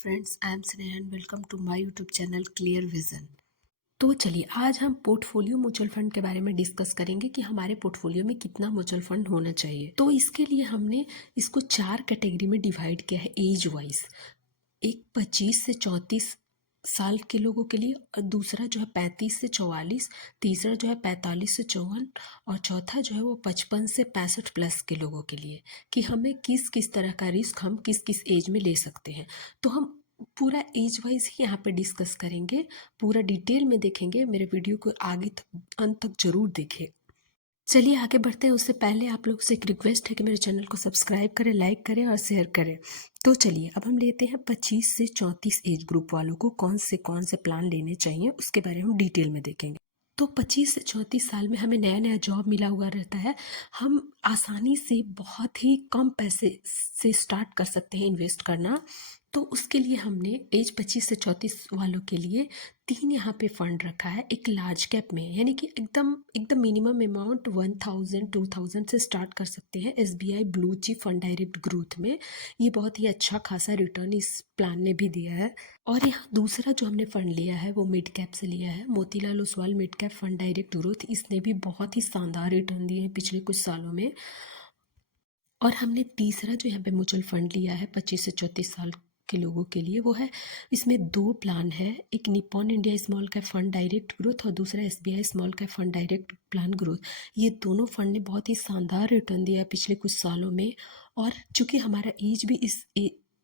Friends, I am Sneha and welcome to my YouTube channel clear vision. तो चलिए आज हम पोर्टफोलियो म्यूचुअल फंड के बारे में डिस्कस करेंगे कि हमारे पोर्टफोलियो में कितना म्यूचुअल फंड होना चाहिए। तो इसके लिए हमने इसको 4 कैटेगरी में डिवाइड किया है एज वाइज। एक 25 से 34 साल के लोगों के लिए, और दूसरा जो है 35 से 44, तीसरा जो है 45 से 54, और चौथा जो है वो 55 से 65 प्लस के लोगों के लिए, कि हमें किस किस तरह का रिस्क हम किस किस एज में ले सकते हैं। तो हम पूरा एज वाइज ही यहाँ पे डिस्कस करेंगे, पूरा डिटेल में देखेंगे। मेरे वीडियो को आगे तक अंत तक जरूर देखें। चलिए आगे बढ़ते हैं। उससे पहले आप लोग से एक रिक्वेस्ट है कि मेरे चैनल को सब्सक्राइब करें, लाइक करें और शेयर करें। तो चलिए अब हम लेते हैं 25 से 34 एज ग्रुप वालों को कौन से प्लान लेने चाहिए, उसके बारे में हम डिटेल में देखेंगे। तो 25 से 34 साल में हमें नया नया जॉब मिला हुआ रहता है। हम आसानी से बहुत ही कम पैसे से स्टार्ट कर सकते हैं इन्वेस्ट करना। तो उसके लिए हमने एज 25 से 34 वालों के लिए 3 यहाँ पे फंड रखा है। एक लार्ज कैप में, यानी कि एकदम एकदम मिनिमम अमाउंट 1000 2000 से स्टार्ट कर सकते हैं। SBI blue chip fund direct growth में ये बहुत ही अच्छा खासा रिटर्न इस प्लान ने भी दिया है। और यहाँ दूसरा जो हमने फंड लिया है वो मिड कैप से लिया है, Motilal Oswal mid cap fund direct growth. इसने भी बहुत ही शानदार रिटर्न दिए हैं पिछले कुछ सालों में। और हमने तीसरा जो यहाँ पे म्यूचुअल फंड लिया है 25 से 34 साल के लोगों के लिए, वो है, इसमें 2 प्लान है। एक Nippon India small cap fund direct growth और दूसरा SBI small cap fund direct plan growth. ये दोनों फंड ने बहुत ही शानदार रिटर्न दिया है पिछले कुछ सालों में। और चूंकि हमारा एज भी इस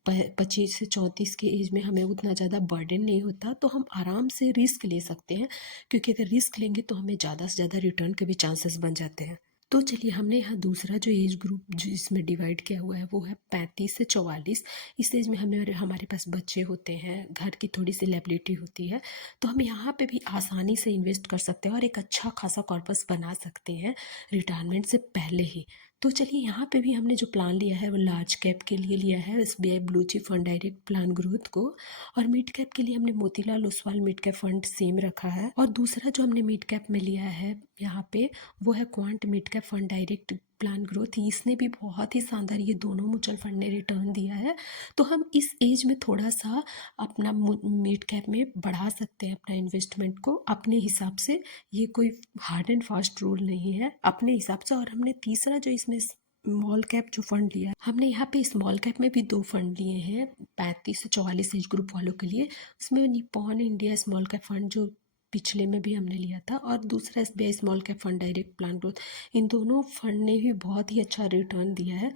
25 से 34 के एज में हमें उतना ज़्यादा बर्डन नहीं होता, तो हम आराम से रिस्क ले सकते हैं, क्योंकि अगर रिस्क लेंगे तो हमें ज़्यादा से ज़्यादा रिटर्न के भी चांसेस बन जाते हैं। तो चलिए हमने यहाँ दूसरा जो एज ग्रुप जो इसमें डिवाइड किया हुआ है वो है 35 से 44। इस एज में हमारे पास बच्चे होते हैं, घर की थोड़ी सी लायबिलिटी होती है, तो हम यहाँ पे भी आसानी से इन्वेस्ट कर सकते हैं और एक अच्छा खासा कॉर्पस बना सकते हैं रिटायरमेंट से पहले ही। तो चलिए यहाँ पे भी हमने जो प्लान लिया है वो लार्ज कैप के लिए लिया है, SBI blue chip fund direct plan growth को। और मिड कैप के लिए हमने Motilal Oswal mid cap fund same रखा है। और दूसरा जो हमने मिड कैप में लिया है यहाँ पे वो है quant mid cap fund direct plan growth. इसने भी बहुत ही शानदार, ये दोनों म्यूचुअल फंड ने रिटर्न दिया है। तो हम इस एज में थोड़ा सा अपना मिड कैप में बढ़ा सकते हैं अपना इन्वेस्टमेंट को अपने हिसाब से। ये कोई हार्ड एंड फास्ट रूल नहीं है, अपने हिसाब से। और हमने तीसरा जो इसमें स्मॉल कैप जो फंड लिया, हमने यहाँ पे स्मॉल कैप में भी 2 फंड लिए हैं 35 से 44 एज ग्रुप वालों के लिए। उसमें Nippon India small cap fund जो पिछले में भी हमने लिया था, और दूसरा SBI small cap fund direct plan growth. इन दोनों फंड ने भी बहुत ही अच्छा रिटर्न दिया है।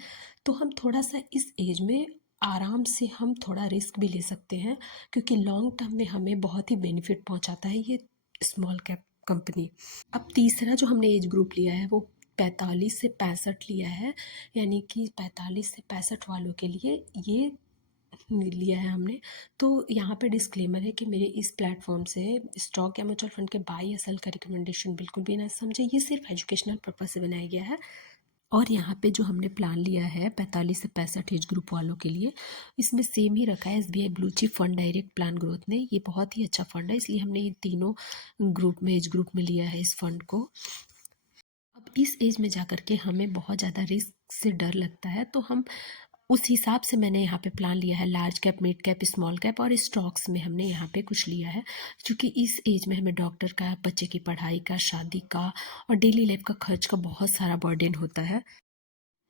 तो हम थोड़ा सा इस एज में आराम से हम थोड़ा रिस्क भी ले सकते हैं, क्योंकि लॉन्ग टर्म में हमें बहुत ही बेनिफिट पहुंचाता है ये स्मॉल कैप कंपनी। अब तीसरा जो हमने एज ग्रुप लिया है वो 45 से 65 लिया है, यानी कि 45 से 65 वालों के लिए ये लिया है हमने। तो यहाँ पे डिस्क्लेमर है कि मेरे इस प्लेटफॉर्म से स्टॉक या म्यूचुअल फंड के बाई या सेल का रिकमेंडेशन बिल्कुल भी ना समझे, ये सिर्फ एजुकेशनल पर्पज से बनाया गया है। और यहाँ पे जो हमने प्लान लिया है 45 से 65 एज ग्रुप वालों के लिए, इसमें सेम ही रखा है SBI blue chip fund direct plan growth ने। ये बहुत ही अच्छा फंड है, इसलिए हमने ये तीनों ग्रुप में एज ग्रुप में लिया है इस फंड को। अब इस एज में जाकर के हमें बहुत ज़्यादा रिस्क से डर लगता है, तो हम उस हिसाब से मैंने यहाँ पे प्लान लिया है large cap, mid cap, small cap, और स्टॉक्स में हमने यहाँ पे कुछ लिया है। क्योंकि इस एज में हमें डॉक्टर का, बच्चे की पढ़ाई का, शादी का और डेली लाइफ का खर्च का बहुत सारा बर्डन होता है।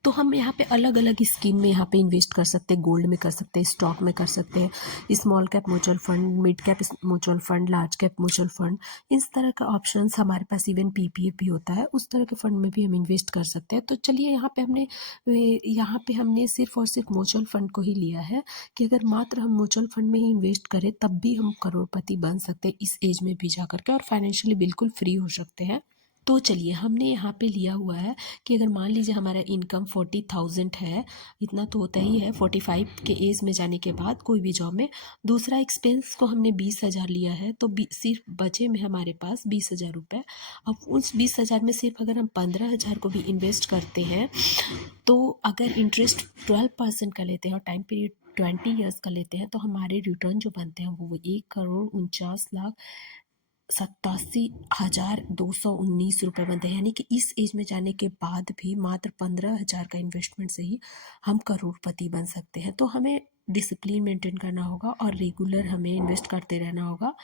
तो हम यहाँ पे अलग अलग स्कीम में यहाँ पे इन्वेस्ट कर सकते हैं, गोल्ड में कर सकते हैं, स्टॉक में कर सकते हैं, small cap mutual fund, mid cap mutual fund, large cap mutual fund. इस तरह का ऑप्शंस हमारे पास, इवन PPF भी होता है, उस तरह के फंड में भी हम इन्वेस्ट कर सकते हैं। तो चलिए यहाँ पे हमने सिर्फ और सिर्फ म्यूचुअल फंड को ही लिया है, कि अगर मात्र हम म्यूचुअल फंड में ही इन्वेस्ट करें तब भी हम करोड़पति बन सकते हैं इस एज में भी जा करके, और फाइनेंशियली बिल्कुल फ्री हो सकते हैं। तो चलिए हमने यहाँ पे लिया हुआ है कि अगर मान लीजिए हमारा इनकम 40,000 है, इतना तो होता ही है 45 के एज में जाने के बाद कोई भी जॉब में। दूसरा एक्सपेंस को हमने 20,000 लिया है, तो सिर्फ बचे में हमारे पास 20,000 रुपये। अब उस 20,000 में सिर्फ अगर हम 15,000 को भी इन्वेस्ट करते हैं, तो अगर इंटरेस्ट 12% का लेते हैं और टाइम पीरियड 20 ईयर्स का लेते हैं, तो हमारे रिटर्न जो बनते हैं वो 1,49,87,219 रुपये बनते हैं। यानी कि इस एज में जाने के बाद भी मात्र 15,000 का इन्वेस्टमेंट से ही हम करोड़पति बन सकते हैं। तो हमें डिसिप्लिन मेंटेन करना होगा और रेगुलर हमें इन्वेस्ट करते रहना होगा।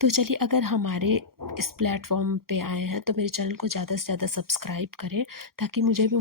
तो चलिए, अगर हमारे इस प्लेटफॉर्म पे आए हैं तो मेरे चैनल को ज़्यादा से ज़्यादा सब्सक्राइब करें ताकि मुझे भी